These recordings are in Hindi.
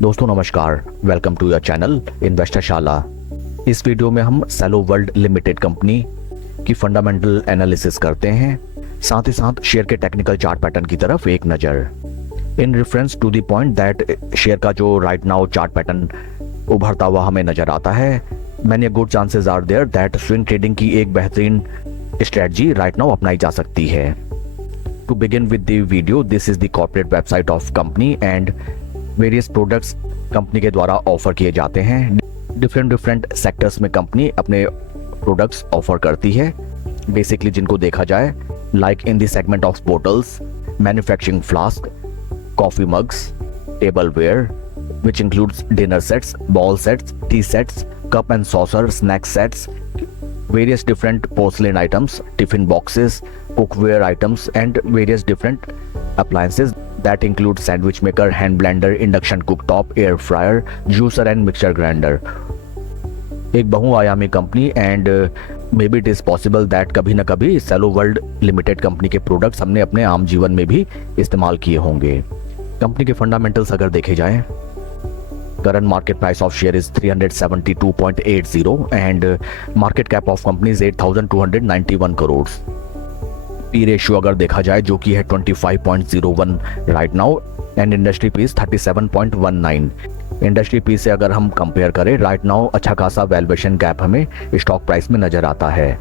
दोस्तों नमस्कार, welcome to your channel investor Shala. इस वीडियो में हम सेलो वर्ल्ड लिमिटेड कंपनी की फंडामेंटल एनालिसिस करते हैं, साथ ही साथ शेयर के टेक्निकल चार्ट पैटर्न की तरफ एक नज़र। In reference to the point that share का जो राइट नाउ चार्ट पैटर्न उभरता हुआ हमें नजर आता है, many good chances are there that swing trading की एक बेहतरीन स्ट्रेटजी राइट नाउ अपनाई जा सकती है। To begin with the video, this is the corporate website of company and various products company के द्वारा ऑफर किए जाते हैं। डिफरेंट सेक्टर्स में कंपनी अपने प्रोडक्ट्स ऑफर करती है। बेसिकली जिनको देखा जाए, like in the segment of bottles, manufacturing flask, coffee mugs, tableware which includes dinner sets, ball sets, tea sets, cup and saucer, snack sets, various different porcelain items, tiffin boxes, cookware items and various different appliances that include sandwich maker, hand blender, induction cooktop, air fryer, juicer and mixer grinder. एक बहुआयामी company and may be it is possible that कभी ना कभी सेलो वर्ल्ड लिमिटेड कंपनी के प्रोडक्ट्स हमने अपने आम जीवन में भी इस्तेमाल किए होंगे। कंपनी के फंडामेंटल्स अगर देखे जाएं, current market price of share is 372.80 and market cap of company is 8,291 crores। P ratio अगर देखा जाए जो कि है 25.01 right now and industry P is 37.19। Industry P से अगर हम कंपेयर करें राइट नाउ अच्छा खासा वैल्यूएशन गैप हमें स्टॉक प्राइस में नजर आता है।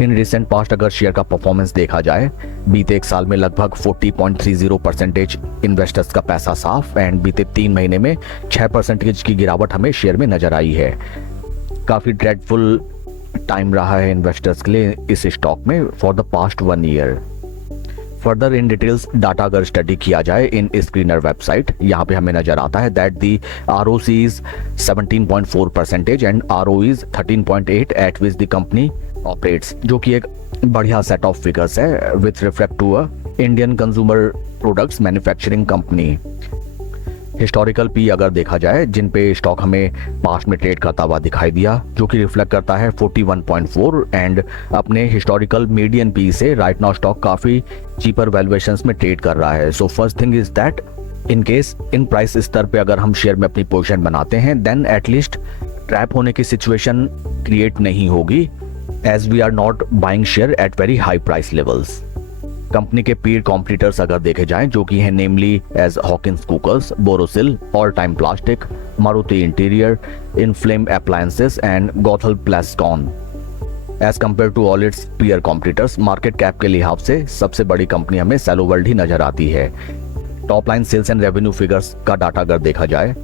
इन रिसेंट पास्ट अगर शेयर का परफॉर्मेंस देखा जाए, बीते एक साल में लगभग 40.30% इन्वेस्टर्स का पैसा साफ एंड बीते 3 महीने में 6% की गिरावट हमें शेयर में नजर आई है। काफ़ी ड्रेडफुल टाइम रहा है इन्वेस्टर्स के लिए इस स्टॉक में for the past 1 year. Further in details data अगर स्टडी किया जाए इन स्क्रीनर वेबसाइट, यहाँ पे हमें नजर आता है that the ROC is 17.4% and ROE is 13.8 at which the company operates, जो कि एक बढ़िया सेट ऑफ फिगर्स है with reflect to a Indian consumer products manufacturing company. Historical P अगर देखा जाए, जिन पे स्टॉक हमें पास्ट में ट्रेड करता हुआ दिखाई दिया, जो कि रिफ्लेक्ट करता है 41.4 एंड अपने हिस्टोरिकल मीडियन पी से राइट नाउ स्टॉक काफी चीपर वैल्यूएशंस में ट्रेड कर रहा है। So first thing is that in case in price स्तर पे अगर हम शेयर में अपनी पोजीशन बनाते हैं, देन एटलीस्ट ट्रैप होने की सिचुएशन क्रिएट नहीं होगी as we are not buying share at very high price levels. Company के पीर कॉम्पिटिटर्स अगर देखे जाएं, जो कि है namely as Hawkins Cookers, Borosil, all time plastic, Maruti interior, Inflame appliances and Gothal Plaston. As compare to all its peer competitors, market cap के लिहाज से सबसे बड़ी कंपनी हमें सेलो वर्ल्ड ही नजर आती है। Top line sales and revenue figures का डाटा अगर देखा जाए,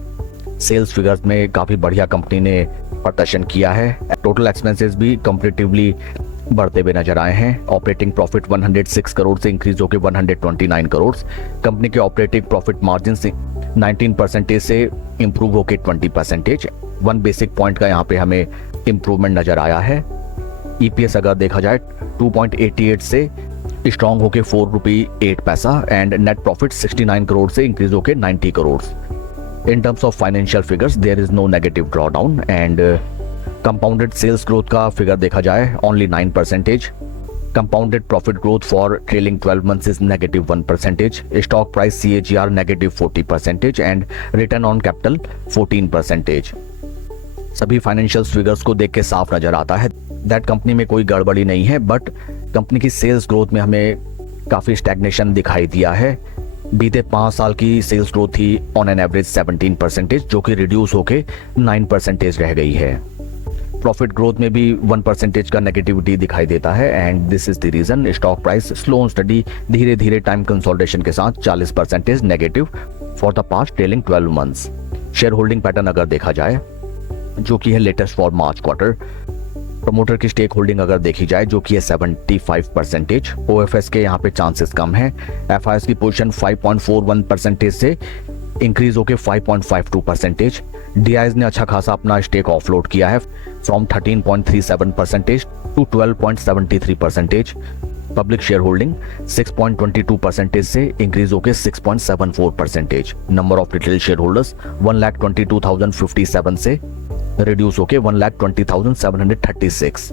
सेल्स फिगर्स में काफी बढ़िया कंपनी ने प्रदर्शन किया है। टोटल एक्सपेंसेस भी कंपैरेटिवली बढ़ते हुए नजर आए हैं। ऑपरेटिंग प्रॉफिट 106 करोड़ से इंक्रीज होकर 129 करोड़। कंपनी के ऑपरेटिंग प्रॉफिट मार्जिन से 19% से इंप्रूव होकर 20%। 1 बेसिक पॉइंट का यहाँ पे हमें इंप्रूवमेंट नजर आया है। EPS अगर देखा जाए 2.88 से स्ट्रॉन्ग होकर 4 रुपये 8 पैसा एंड नेट प्रॉफिट 69 करोड़ से इंक्रीज होकर 90 crore. In terms of financial figures there is no negative drawdown and compounded sales growth का फिगर देखा जाए only 9%। Compounded profit growth for trailing 12 months is -1%। Stock price CAGR -40% and return on capital 14%। सभी फाइनेंशियल फिगर्स को देख के साफ नजर आता है दैट कंपनी में कोई गड़बड़ी नहीं है, बट कंपनी की सेल्स ग्रोथ में हमें काफी स्टैग्नेशन दिखाई दिया है। बीते 5 साल की सेल्स ग्रोथ थी ऑन एन एवरेज 17%, जो कि रिड्यूस होके 9% रह गई है। प्रॉफिट ग्रोथ में भी 1% का नेगेटिविटी दिखाई देता है and this is the reason stock price slow and steady धीरे धीरे टाइम कंसोलिडेशन के साथ 40% negative for the past trailing 12 months. Share holding pattern अगर देखा जाए, जो कि है latest for March quarter, promoter की स्टेक होल्डिंग अगर देखी जाए जो कि है 75%। OFS के यहाँ पे चांसेस कम है। FIS की पोजीशन 5.41% से इंक्रीज होके 5.52%। DIs ने अच्छा खासा अपना स्टेक ऑफलोड किया है from 13.37% to 12.73%। Public share holding 6.22% से इंक्रीज होके 6.74%। Number of retail share holders 1,22,057 से रिड्यूस होके 1,20,736।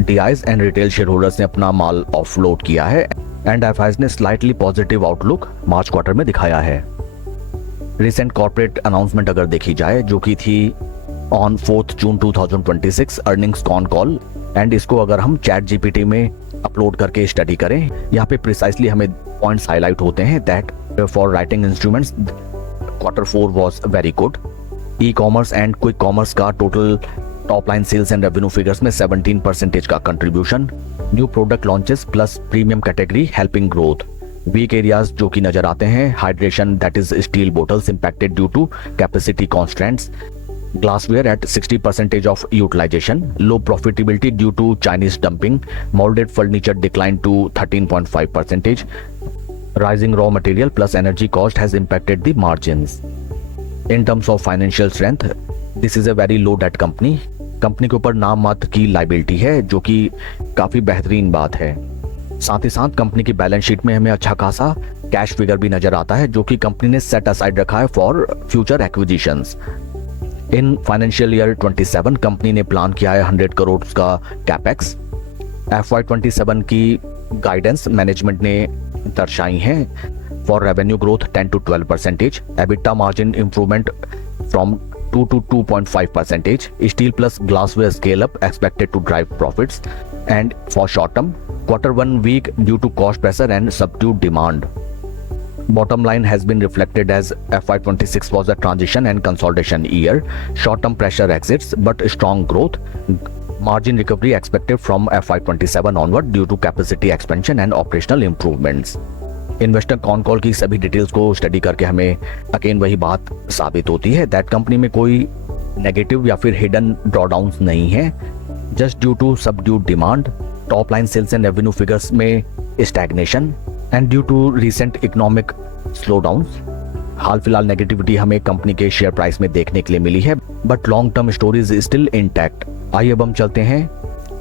DIs and retail share holders ने अपना माल ऑफलोड किया है एंड FIs ने slightly positive outlook March quarter में दिखाया है। रिसेंट कॉर्पोरेट अनाउंसमेंट अगर देखी जाए जो कि थी on 4 June 2026 earnings con call, and इसको अगर हम चैट जीपीटी में अपलोड करके स्टडी करें, यहाँ पे प्रिसाइसली हमें पॉइंट्स हाईलाइट होते हैं that for writing instruments Q4 was very good. E commerce and quick commerce का total top line sales and revenue figures में 17% का contribution. New product launches plus premium category helping growth. Weak areas जो कि नजर आते हैं, hydration that is steel bottles impacted due to capacity constraints, glassware at 60% of utilization, low profitability due to Chinese dumping, molded furniture declined to 13.5%, rising raw material plus energy cost has impacted the margins. In terms of financial strength, this is a very low debt company. Company के ऊपर नाम मात्र की लाइबिलिटी है जो कि काफी बेहतरीन बात है। साथ ही साथ कंपनी की बैलेंस शीट में हमें अच्छा खासा कैश फिगर भी नजर आता है जो कि कंपनी ने सेट असाइड रखा है for future acquisitions. In financial year 27 company ने प्लान किया है 100 करोड़ का कैपेक्स। FY27 की गाइडेंस मैनेजमेंट ने दर्शाई है for revenue growth 10 to 12%, EBITDA margin improvement from 2 to 2.5%, steel plus glassware scale up expected to drive profits, and for short term Q1 weak due to cost pressure and subdued demand. Bottom line has been reflected as FY26 was a transition and consolidation year. Short-term pressure exits, but strong growth. Margin recovery expected from FY27 onward due to capacity expansion and operational improvements. Investor con call की सभी डिटेल्स को स्टडी करके हमें अगेन वही बात साबित होती है दैट कंपनी में कोई नेगेटिव या फिर हिडन ड्रॉडाउन्स नहीं है, just due to subdued demand, top line sales and revenue figures में stagnation and due to recent economic slowdowns. हाल फिलहाल नेगेटिविटी हमें कंपनी के शेयर प्राइस में देखने के लिए मिली है, but long term stories still intact. आइए अब हम चलते हैं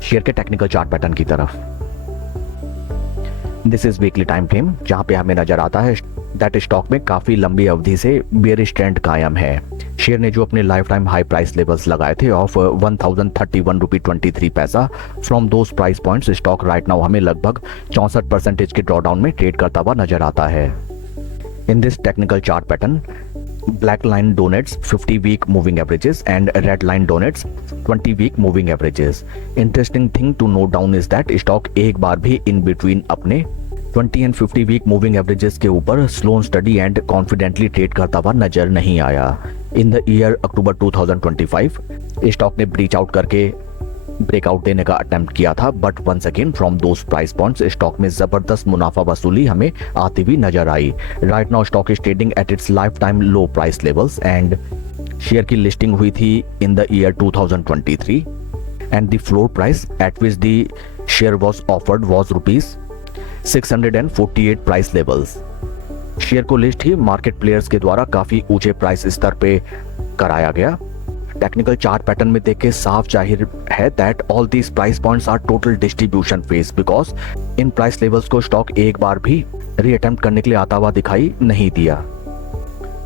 शेयर के टेक्निकल चार्ट पैटर्न की तरफ। This is weekly time frame जहां पे हमें नजर आता है दैट स्टॉक में काफी लंबी अवधि से बेयरिश ट्रेंड कायम है। शेयर ने जो अपने life time high price levels लगाए थे of 1031.23 from those price points, stock right now हमें लगभग 64% के ड्रॉडाउन में ट्रेड करता हुआ नजर आता है। In this technical chart pattern, black line donates 50 week moving averages and red line donates 20 week moving averages. Interesting thing to note down is that stock एक बार भी in between अपने 20 and 50 week moving averages के ऊपर slow steady and confidently trade करता हुआ नजर नहीं आया। In the year October 2025 stock ने ब्रीच आउट करके ब्रेकआउट देने का अटेम्प्ट किया था, but once again from those price points stock में जबरदस्त मुनाफा वसूली हमें आती हुई नजर आई। Right now stock is trading at its life time low price levels and share की लिस्टिंग हुई थी in the year 2023 and the floor price at which the share was offered was ₹648 price levels. Share को लिस्ट ही मार्केट प्लेयर्स के द्वारा काफी ऊंचे प्राइस स्तर पे कराया गया। टेक्निकल चार्ट पैटर्न में देख के साफ जाहिर है that all these price points are total distribution phase, because इन प्राइस लेवल्स को स्टॉक एक बार भी रीअटेम्प्ट करने के लिए आता हुआ दिखाई नहीं दिया।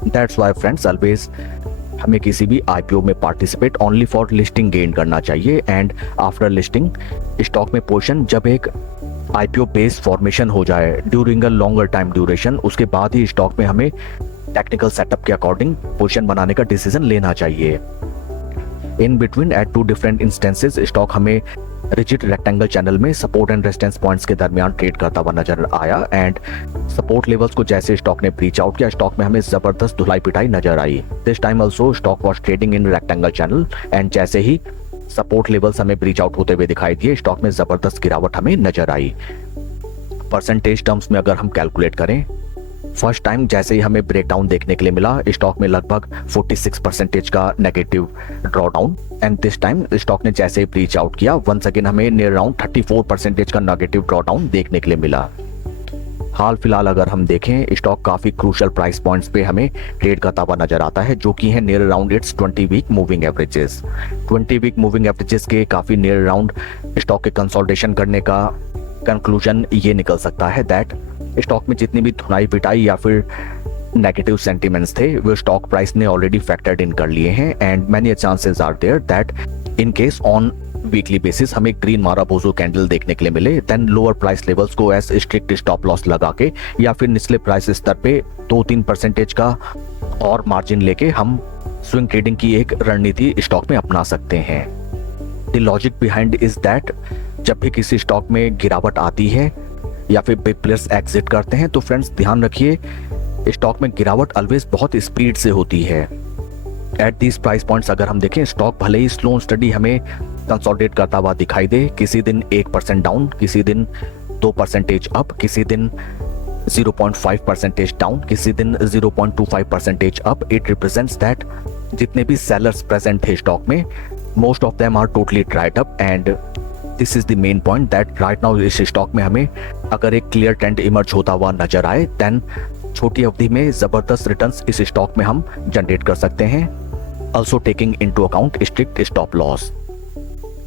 दैट्स व्हाई फ्रेंड्स ऑलवेज हमें किसी भी आईपीओ में participate only for listing gain करना चाहिए एंड आफ्टर लिस्टिंग स्टॉक में पोजीशन जब एक आईपीओ बेस फॉर्मेशन हो जाए during a longer time duration, उसके बाद ही स्टॉक में हमें टेक्निकल सेटअप के अकॉर्डिंग पोजीशन बनाने का डिसीजन लेना चाहिए। In between at two different instances stock हमें रिजिड रेक्टेंगल चैनल में सपोर्ट एंड रेजिस्टेंस पॉइंट्स के दरमियान ट्रेड करता हुआ नजर आया एंड सपोर्ट लेवल्स को जैसे स्टॉक ने ब्रीच आउट किया, स्टॉक में हमें जबरदस्त धुलाई पिटाई नजर आई। This time also stock was trading in rectangle channel and जैसे ही सपोर्ट लेवल्स हमें ब्रीच आउट होते हुए दिखाई दिए, स्टॉक में जबरदस्त गिरावट हमें नजर आई। परसेंटेज टर्म्स में अगर हम कैलकुलेट करें, फर्स्ट टाइम जैसे ही हमें ब्रेकडाउन देखने के लिए मिला, स्टॉक में लगभग 46% का negative drawdown and this time stock ने जैसे ही ब्रीच आउट किया, वंस अगेन हमें नियर अराउंड 34% का नेगेटिव ड्रॉडाउन देखने के लिए मिला। हाल फिलहाल अगर हम देखें, स्टॉक काफी क्रूशियल प्राइस पॉइंट्स पे हमें ट्रेड करता हुआ नजर आता है जो कि है near around its 20 week moving averages. 20 week moving averages के काफी नियर अराउंड स्टॉक के कंसोलिडेशन करने का कंक्लूजन ये निकल सकता है दैट स्टॉक में जितनी भी धुनाई पिटाई या फिर नेगेटिव सेंटिमेंट्स थे वो स्टॉक प्राइस ने ऑलरेडी फैक्टर्ड इन कर लिए हैं and many chances are there that in case on weekly basis हमें ग्रीन माराबोजो कैंडल देखने के लिए मिले, देन लोअर प्राइस लेवल्स को एज स्ट्रिक्ट स्टॉप लॉस लगा के या फिर निचले प्राइस स्तर पे 2-3% का और मार्जिन लेके हम स्विंग ट्रेडिंग की एक रणनीति स्टॉक में अपना सकते हैं। The logic behind is that जब भी किसी स्टॉक में गिरावट आती है या फिर बिग प्लेयर्स एग्जिट करते हैं तो फ्रेंड्स ध्यान रखिए, स्टॉक में गिरावट ऑलवेज बहुत स्पीड से होती है। एट दिस प्राइस पॉइंट्स अगर हम देखें, स्टॉक भले ही स्लो स्टडी हमें कंसोलिडेट करता हुआ दिखाई दे, किसी दिन 1% डाउन, किसी दिन 2% अप, किसी दिन 0.5% डाउन, किसी दिन 0.25% अप, इट रिप्रेजेंट्स दैट जितने भी सेलर्स प्रेजेंट थे स्टॉक में, most of them are totally dried up and this is the main point that right now इस स्टॉक में हमें अगर एक क्लियर ट्रेंड इमर्ज होता हुआ नजर आए देन छोटी अवधि में जबरदस्त रिटर्न्स इस स्टॉक में हम जनरेट कर सकते हैं, also taking into account strict stop loss.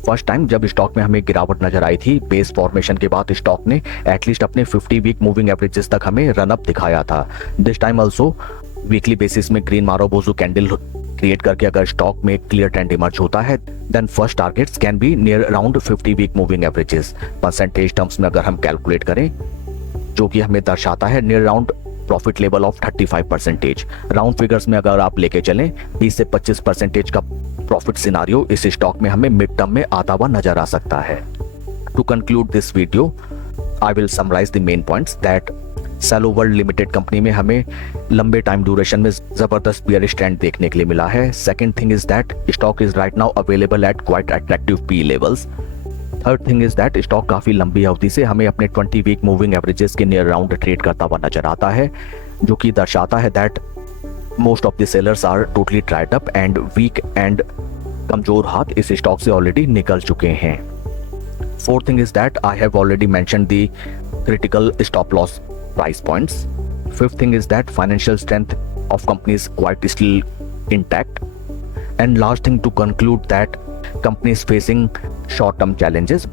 First time जब स्टॉक में हमें गिरावट नजर आई थी, बेस फॉर्मेशन के बाद स्टॉक ने एटलीस्ट अपने 50 वीक मूविंग एवरेजेस तक हमें रन अप दिखाया था। This time also weekly basis में ग्रीन मारोबोजू कैंडल क्रिएट करके अगर स्टॉक में क्लियर ट्रेंड इमर्ज होता है then first targets can be near around 50 week moving averages. Percentage terms में अगर हम कैलकुलेट करें, जो कि हमें दर्शाता है near around profit level of 35%। Round figures में अगर आप लेके चलें 20 से 25% का प्रॉफिट सिनारियो इस स्टॉक में हमें मिड टर्म में आता हुआ नजर आ सकता है। To conclude this video, I will summarise the main points that Cello world limited company में हमें लंबे टाइम ड्यूरेशन में जबरदस्त बियरिश ट्रेंड देखने के लिए मिला है। Second thing is that stock is right now available at quite attractive P levels. Third thing is that stock काफी लंबी अवधि से हमें अपने 20 वीक मूविंग एवरेजेस के नियर राउंड ट्रेड करता हुआ नजर आता है, जो कि दर्शाता है that most of the sellers are totally dried up and weak and कमजोर हाथ इस स्टॉक से ऑलरेडी निकल चुके हैं। Fourth thing is that I have already mentioned the critical stop loss price points. Fifth thing is that financial strength of company is quite still intact. And last thing to conclude that company is facing short-term challenges,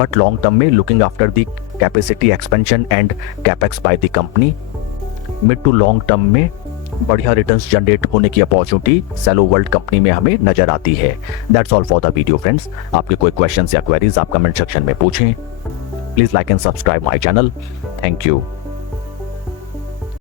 but long-term में looking after the capacity expansion and capex by the company, mid to long term में बढ़िया रिटर्न्स जनरेट होने की अपॉर्चुनिटी सेलो वर्ल्ड कंपनी में हमें नजर आती है। That's all for the video friends. आपके कोई क्वेश्चंस या क्वेरीज आप कमेंट सेक्शन में पूछें। Please like and subscribe my channel. Thank you.